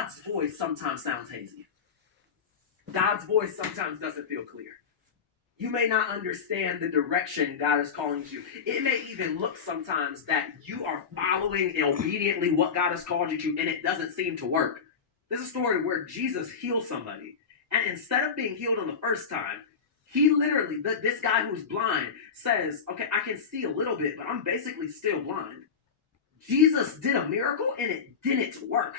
God's voice sometimes sounds hazy. God's voice sometimes doesn't feel clear. You may not understand the direction God is calling you. It may even look sometimes that you are following obediently what God has called you to, and it doesn't seem to work. There's a story where Jesus heals somebody, and instead of being healed on the first time, he literally, this guy who's blind says, okay, I can see a little bit, but I'm basically still blind. Jesus did a miracle, and it didn't work.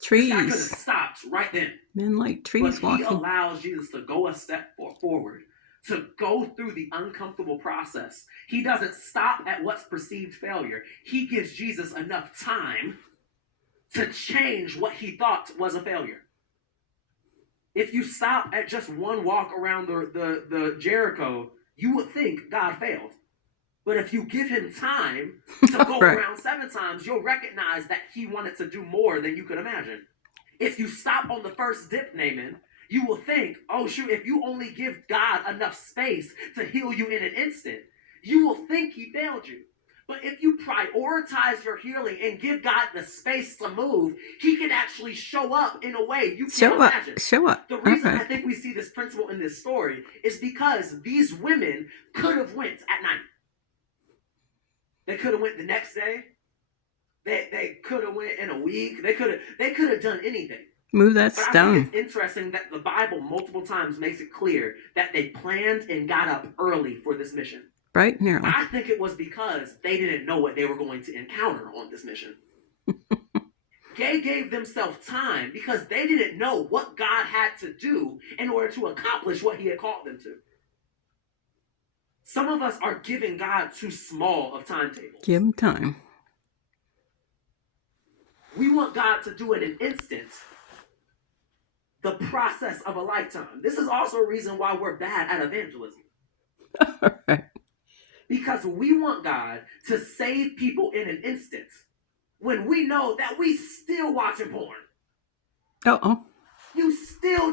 Trees. This guy could have stopped right then. Men like trees but he walking. allows Jesus to go a step forward, to go through the uncomfortable process. He doesn't stop at what's perceived failure. He gives Jesus enough time to change what he thought was a failure. If you stop at just one walk around the Jericho, you would think God failed. But if you give him time to go Right. around 7 times, you'll recognize that he wanted to do more than you could imagine. If you stop on the first dip, Naaman, you will think, oh shoot, if you only give God enough space to heal you in an instant, you will think he failed you. But if you prioritize your healing and give God the space to move, he can actually show up in a way you can't imagine. Show up. The reason Okay. I think we see this principle in this story is because these women could have went at night. They could have went the next day. They could have went in a week. They could have done anything. Move that But I stone. think it's interesting that the Bible multiple times makes it clear that they planned and got up early for this mission. Bright and early. I think it was because they didn't know what they were going to encounter on this mission. They gave themselves time because they didn't know what God had to do in order to accomplish what he had called them to. Some of us are giving God too small of timetables. Give him time. We want God to do in an instant the process of a lifetime. This is also a reason why we're bad at evangelism. All right. Because we want God to save people in an instant when we know that we still watching porn. Uh-oh. You still